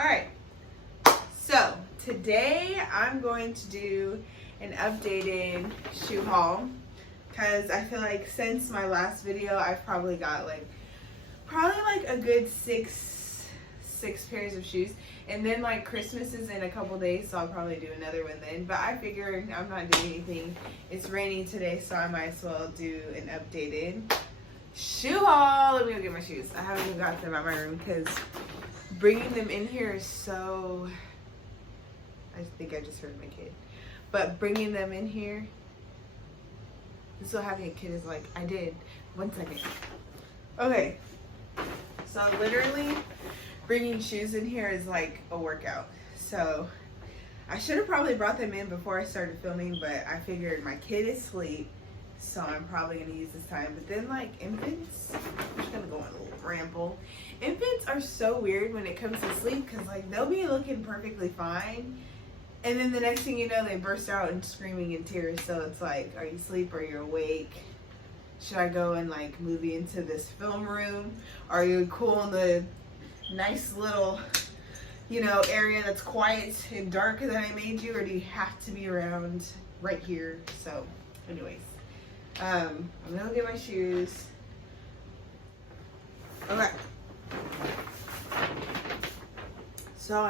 Alright, so today I'm going to do an updated shoe haul because I feel like since my last video I've probably got like a good six pairs of shoes, and then like Christmas is in a couple days, so I'll probably do another one then. But I figured I'm not doing anything. It's raining today, so I might as well do an updated shoe haul. Let me go get my shoes. I haven't even got them out of my room because bringing them in here is so, I think I just heard my kid, but bringing them in here, this is what having a kid is like. I did. 1 second. Okay, so literally bringing shoes in here is like a workout. So I should have probably brought them in before I started filming, but I figured my kid is asleep, so I'm probably gonna use this time. But then like infants, I'm just gonna go on a little ramble. Infants are so weird when it comes to sleep because like they'll be looking perfectly fine, and then the next thing you know they burst out and screaming in tears. So it's like, are you asleep or you're awake? Should I go and like move you into this film room? Are you cool in the nice little, you know, area that's quiet and dark that I made you, or do you have to be around right here? So anyways, I'm gonna get my shoes. Okay. So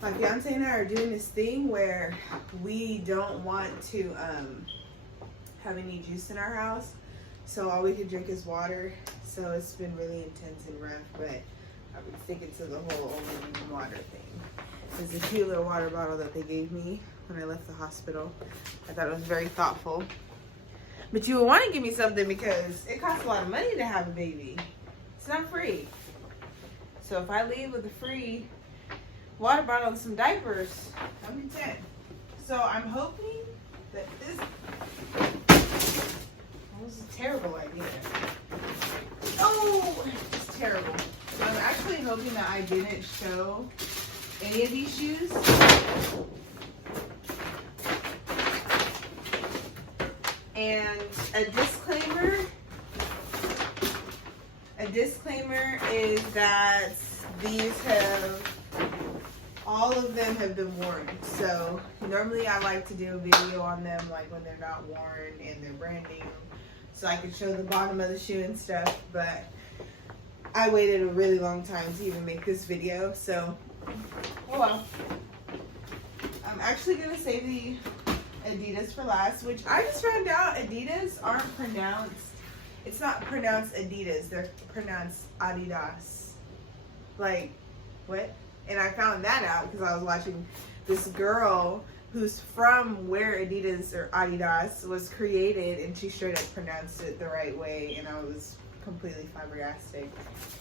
my fiance and I are doing this thing where we don't want to have any juice in our house, so all we can drink is water. So it's been really intense and rough, but I've been sticking to the whole only water thing. There's a cute little water bottle that they gave me when I left the hospital. I thought it was very thoughtful. But you would want to give me something because it costs a lot of money to have a baby. It's not free. So if I leave with a free water bottle and some diapers, I'm content. So I'm hoping that this was a terrible idea. Oh, it's terrible. So I'm actually hoping that I didn't show any of these shoes. And a disclaimer is that all of them have been worn. So normally I like to do a video on them like when they're not worn and they're brand new, so I can show the bottom of the shoe and stuff, but I waited a really long time to even make this video, so oh well. I'm actually gonna save the Adidas for last, which I just found out Adidas aren't pronounced, it's not pronounced Adidas, they're pronounced Adidas. Like, what? And I found that out because I was watching this girl who's from where Adidas or Adidas was created, and she straight up pronounced it the right way, and I was completely flabbergasted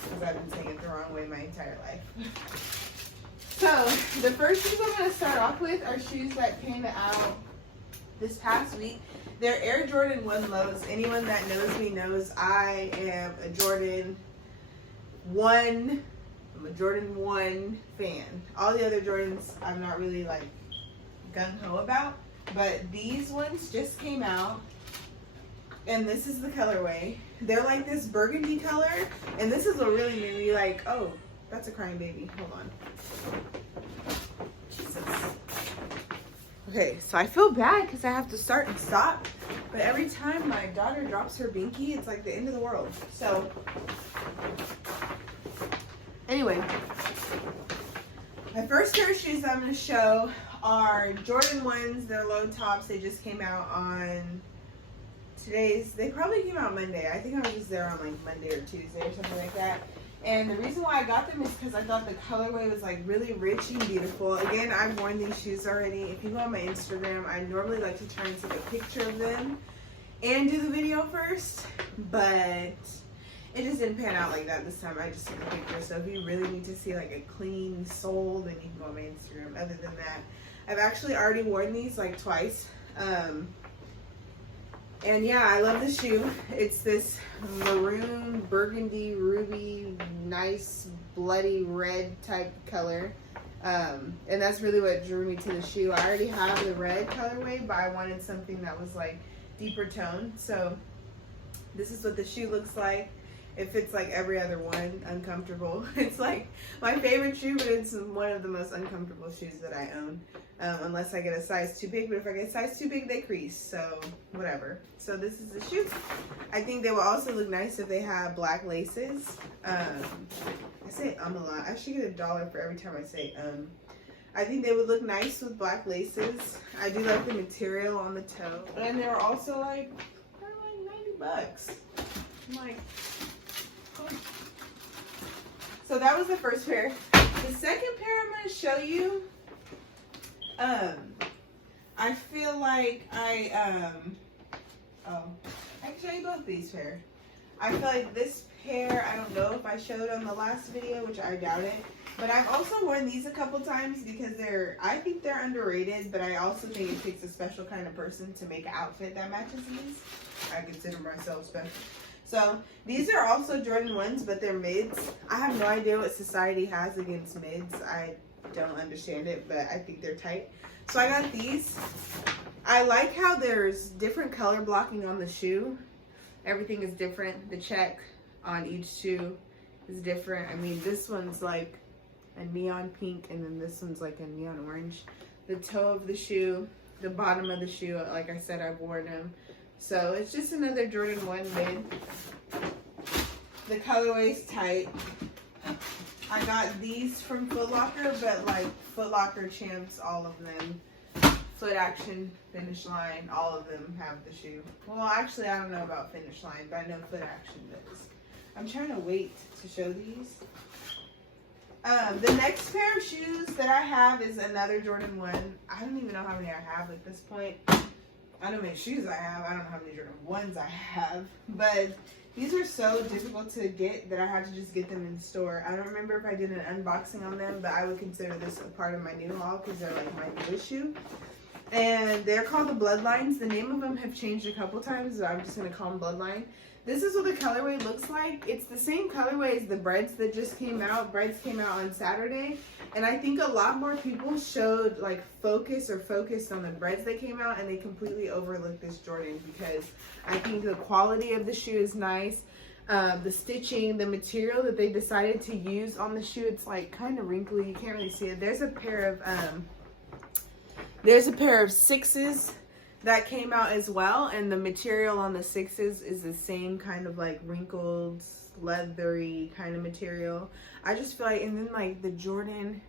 because I've been saying it the wrong way my entire life. So the first shoes I'm going to start off with are shoes that came out this past week. They're Air Jordan 1 lows. Anyone that knows me knows I am a Jordan 1 fan. All the other Jordans I'm not really like gung-ho about, but these ones just came out, and this is the colorway. They're like this burgundy color, and this is what really made me like, oh, that's a crying baby. Hold on. Jesus. Okay, so I feel bad because I have to start and stop, but every time my daughter drops her binky, it's like the end of the world. So anyway, my first pair of shoes I'm going to show are Jordan 1s. They're low tops. They just came out on they probably came out Monday. I think I was just there on like Monday or Tuesday or something like that. And the reason why I got them is because I thought the colorway was like really rich and beautiful. Again, I've worn these shoes already. If you go on my Instagram, I normally like to try and take a picture of them and do the video first, but it just didn't pan out like that this time. I just took a picture. So if you really need to see like a clean sole, then you can go on my Instagram. Other than that, I've actually already worn these like twice. And yeah, I love the shoe. It's this maroon, burgundy, ruby, nice, bloody red type color. And that's really what drew me to the shoe. I already have the red colorway, but I wanted something that was like deeper tone. So this is what the shoe looks like. If it's like every other one, uncomfortable. It's like my favorite shoe, but it's one of the most uncomfortable shoes that I own. Unless I get a size too big, but if I get a size too big, they crease, so whatever. So this is the shoe. I think they will also look nice if they have black laces. I say a lot. I should get $1 for every time I say I think they would look nice with black laces. I do like the material on the toe. And they're also like, they're like $90. I'm like, oh. So that was the first pair. The second pair I'm going to show you, I feel like I can show you both these pair. I feel like this pair, I don't know if I showed on the last video, which I doubt it, but I've also worn these a couple times because I think they're underrated, but I also think it takes a special kind of person to make an outfit that matches these. I consider myself special. So these are also Jordan 1s, but they're mids. I have no idea what society has against mids. I don't understand it, but I think they're tight. So I got these. I like how there's different color blocking on the shoe. Everything is different. The check on each shoe is different. I mean, this one's like a neon pink, and then this one's like a neon orange. The toe of the shoe, the bottom of the shoe, like I said, I've worn them. So it's just another Jordan 1 mid. The colorway's tight. I got these from Foot Locker, but like Foot Locker, Champs, all of them. Foot Action, Finish Line, all of them have the shoe. Well, actually, I don't know about Finish Line, but I know Foot Action does. I'm trying to wait to show these. The next pair of shoes that I have is another Jordan 1. I don't even know how many I have at this point. I know how many shoes I have. I don't know how many Jordan 1s I have. But these are so difficult to get that I had to just get them in store. I don't remember if I did an unboxing on them, but I would consider this a part of my new haul because they're like my newest shoe. And they're called the Bloodlines. The name of them have changed a couple times, so I'm just going to call them Bloodline. This is what the colorway looks like. It's the same colorway as the Breads that just came out. Breads came out on Saturday. And I think a lot more people showed like focused on the Breads that came out, and they completely overlooked this Jordan because I think the quality of the shoe is nice. The stitching, the material that they decided to use on the shoe, it's like kind of wrinkly. You can't really see it. There's a pair of sixes that came out as well, and the material on the sixes is the same kind of like wrinkled, leathery kind of material. I just feel like, and then like the Jordan,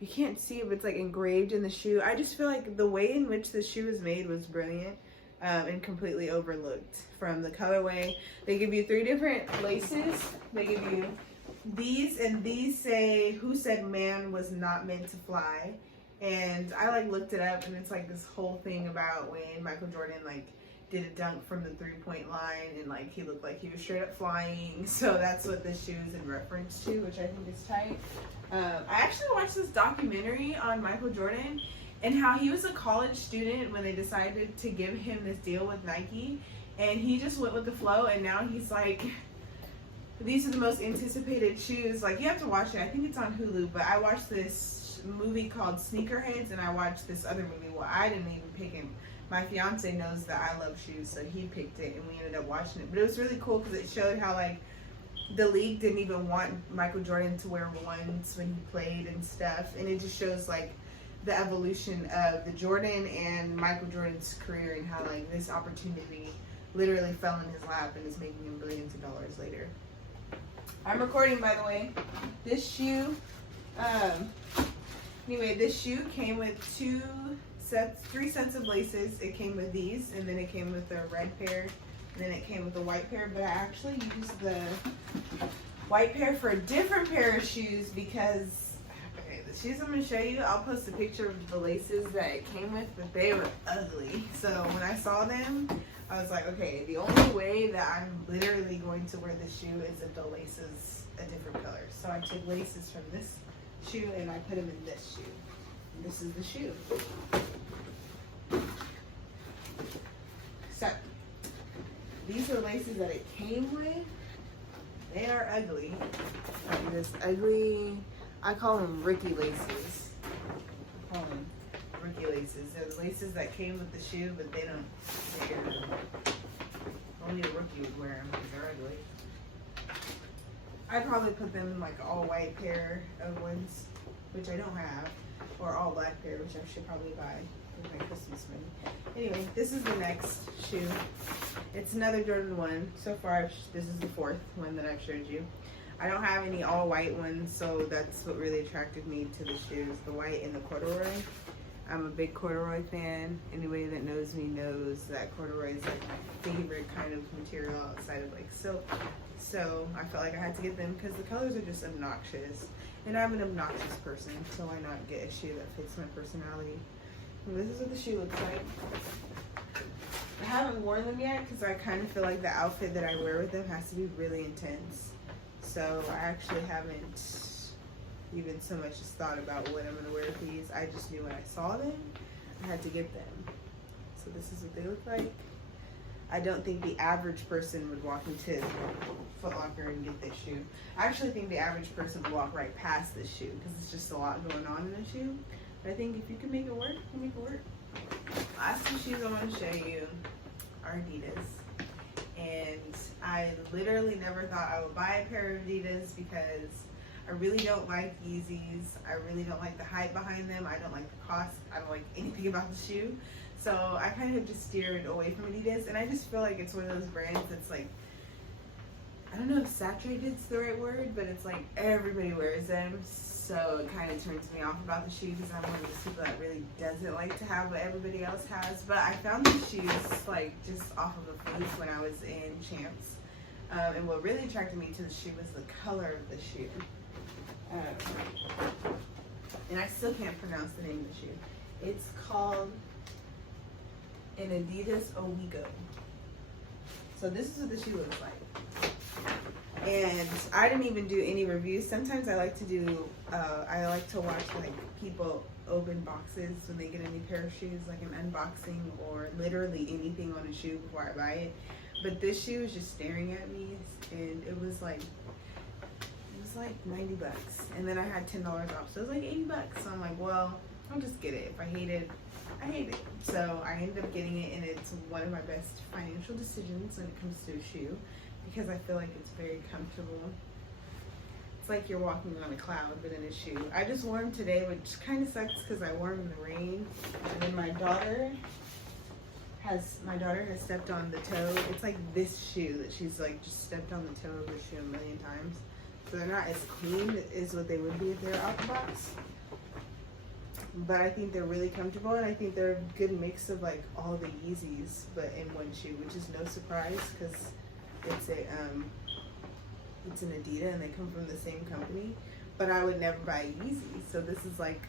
you can't see it, but it's like engraved in the shoe. I just feel like the way in which the shoe was made was brilliant, and completely overlooked from the colorway. They give you 3 different laces. They give you these, and these say, "Who said man was not meant to fly?" And I like looked it up, and it's like this whole thing about when Michael Jordan like did a dunk from the 3-point line, and like he looked like he was straight up flying. So that's what this shoe is in reference to, which I think is tight. I actually watched this documentary on Michael Jordan and how he was a college student when they decided to give him this deal with Nike, and he just went with the flow, and now he's like, these are the most anticipated shoes. Like, you have to watch it. I think it's on Hulu, but I watched this movie called Sneakerheads, and I watched this other movie. Well, I didn't even pick him. My fiance knows that I love shoes, so he picked it, and we ended up watching it. But it was really cool because it showed how like the league didn't even want Michael Jordan to wear 1s when he played and stuff, and it just shows like the evolution of the Jordan and Michael Jordan's career, and how like this opportunity literally fell in his lap and is making him billions of dollars later. I'm recording, by the way. This shoe, anyway, this shoe came with 3 sets of laces. It came with these, and then it came with a red pair, and then it came with a white pair, but I actually used the white pair for a different pair of shoes because, okay, the shoes I'm going to show you, I'll post a picture of the laces that it came with, but they were ugly. So when I saw them, I was like, okay, the only way that I'm literally going to wear this shoe is if the laces a different color. So I took laces from this shoe and I put them in this shoe. And this is the shoe. So these are laces that it came with. They are ugly. Like this ugly, I call them Ricky laces. I call them Ricky laces. They're the laces that came with the shoe, but they're only a rookie would wear them because they're ugly. I'd probably put them in like an all white pair of ones, which I don't have, or all black pair, which I should probably buy with my Christmas money. Anyway, this is the next shoe. It's another Jordan 1. So far, this is the 4th one that I've showed you. I don't have any all white ones, so that's what really attracted me to the shoes, the white and the corduroy. I'm a big corduroy fan. Anybody that knows me knows that corduroy is like my favorite kind of material outside of like silk. So I felt like I had to get them because the colors are just obnoxious. And I'm an obnoxious person, so why not get a shoe that fits my personality? And this is what the shoe looks like. I haven't worn them yet because I kind of feel like the outfit that I wear with them has to be really intense. So I actually haven't even so much as thought about what I'm going to wear with these. I just knew when I saw them, I had to get them. So this is what they look like. I don't think the average person would walk into Foot Locker and get this shoe. I actually think the average person would walk right past this shoe because it's just a lot going on in the shoe. But I think if you can make it work, you can make it work. Last two shoes I want to show you are Adidas. And I literally never thought I would buy a pair of Adidas because I really don't like Yeezys. I really don't like the hype behind them. I don't like the cost. I don't like anything about the shoe. So I kind of just steered away from Adidas, and I just feel like it's one of those brands that's like, I don't know if saturated is the right word, but it's like everybody wears them. So it kind of turns me off about the shoe because I'm one of those people that really doesn't like to have what everybody else has. But I found these shoes like just off of a fluke when I was in Champs. And what really attracted me to the shoe was the color of the shoe. And I still can't pronounce the name of the shoe. It's called an Adidas Owego. So this is what the shoe looks like. And I didn't even do any reviews. Sometimes I like to do, I like to watch like people open boxes when they get a new pair of shoes, like an unboxing or literally anything on a shoe before I buy it. But this shoe was just staring at me, and it was like 90 bucks. And then I had $10 off, so it was like 80 bucks. So I'm like, well, I'll just get it. If I hate it, I hate it. So I ended up getting it, and it's one of my best financial decisions when it comes to a shoe because I feel like it's very comfortable. It's like you're walking on a cloud, but in a shoe. I just wore them today, which kind of sucks because I wore them in the rain. And then my daughter has stepped on the toe. It's like this shoe that she's like just stepped on the toe of her shoe a million times. So they're not as clean as what they would be if they were out the box. But I think they're really comfortable, and I think they're a good mix of like all the Yeezys, but in one shoe, which is no surprise because it's an Adidas and they come from the same company. But I would never buy a Yeezy, so this is like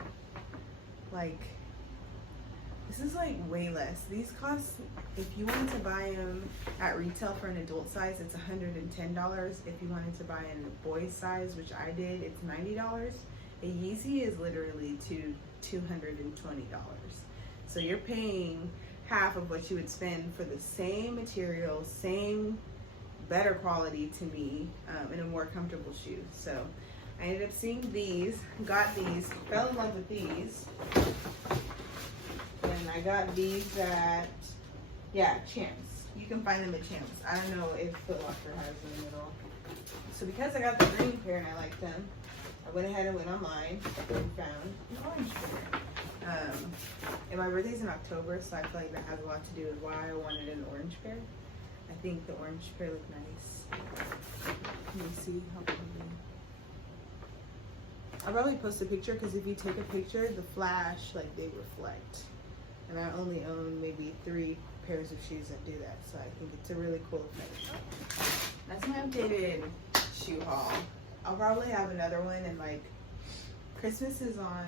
way less. These cost, if you wanted to buy them at retail for an adult size, it's $110. If you wanted to buy in a boy's size, which I did, it's $90. A Yeezy is literally $220. So you're paying half of what you would spend for the same material, same better quality to me, in a more comfortable shoe. So I ended up seeing these, got these, fell in love with these. And I got these at, Champs. You can find them at Champs. I don't know if Foot Locker has them at all. So because I got the green pair and I liked them, I went ahead and went online and found an orange pair. And my birthday's in October, so I feel like that has a lot to do with why I wanted an orange pair. I think the orange pair looked nice. Let me see how pretty. I'll probably post a picture because if you take a picture, the flash, like they reflect. And I only own maybe 3 pairs of shoes that do that, so I think it's a really cool effect. That's my updated shoe haul. I'll probably have another one, and like Christmas is on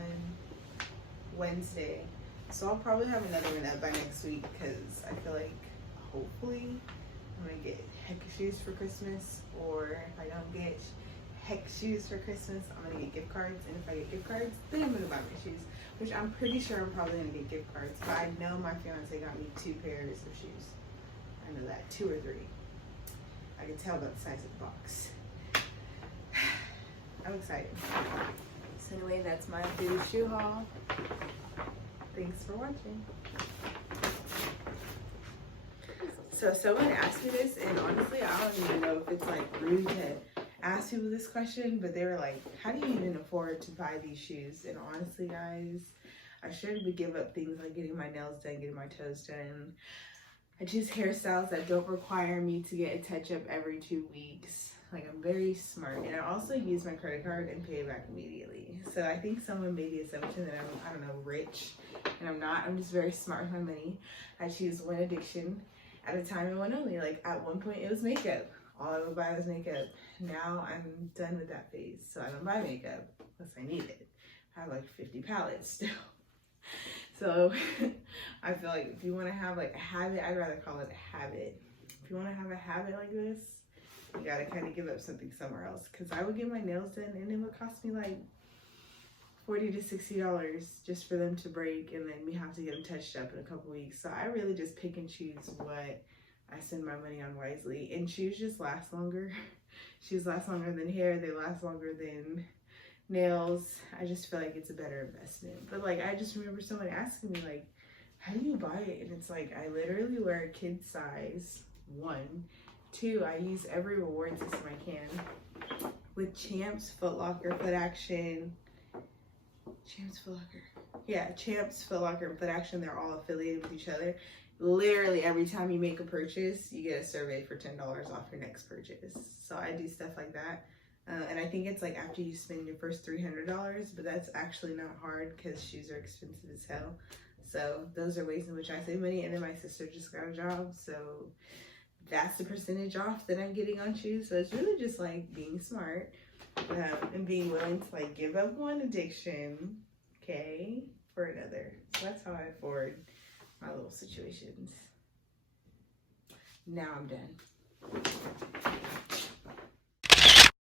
Wednesday, so I'll probably have another one up by next week because I feel like hopefully I'm gonna get heck shoes for Christmas, or if I don't get heck shoes for Christmas, I'm gonna get gift cards, and if I get gift cards, then I'm gonna buy my shoes, which I'm pretty sure I'm probably gonna get gift cards, but I know my fiance got me 2 pairs of shoes. I know that, 2 or 3. I can tell by the size of the box. I'm excited. So anyway, that's my updated shoe haul. Thanks for watching. So someone asked me this, and honestly, I don't even know if it's like rude to asked people this question, but they were like, how do you even afford to buy these shoes? And honestly, guys, I should give up things like getting my nails done, getting my toes done. I choose hairstyles that don't require me to get a touch-up every 2 weeks. Like, I'm very smart. And I also use my credit card and pay it back immediately. So I think someone made the assumption that I'm, I don't know, rich. And I'm not. I'm just very smart with my money. I choose one addiction at a time and one only. Like, at one point, it was makeup. All I would buy was makeup. Now I'm done with that phase. So I don't buy makeup unless I need it. I have like 50 palettes still. So I feel like if you want to have like a habit, I'd rather call it a habit. If you want to have a habit like this, you got to kind of give up something somewhere else. Because I would get my nails done and it would cost me like $40 to $60 just for them to break, and then we have to get them touched up in a couple weeks. So I really just pick and choose what I spend my money on wisely. And shoes just last longer. Shoes last longer than hair. They last longer than nails. I just feel like it's a better investment. But like, I just remember someone asking me like, how do you buy it? And it's like, I literally wear a kid size, 1. 2, I use every reward system I can with Champs, Foot Locker, Foot Action. Champs, Foot Locker. Yeah, Champs, Foot Locker, and Foot Action, they're all affiliated with each other. Literally every time you make a purchase, you get a survey for $10 off your next purchase. So I do stuff like that. And I think it's like after you spend your first $300, but that's actually not hard because shoes are expensive as hell. So those are ways in which I save money. And then my sister just got a job, so that's the percentage off that I'm getting on shoes. So it's really just like being smart and being willing to like give up one addiction, okay, for another. So that's how I afford my little situations. Now I'm done.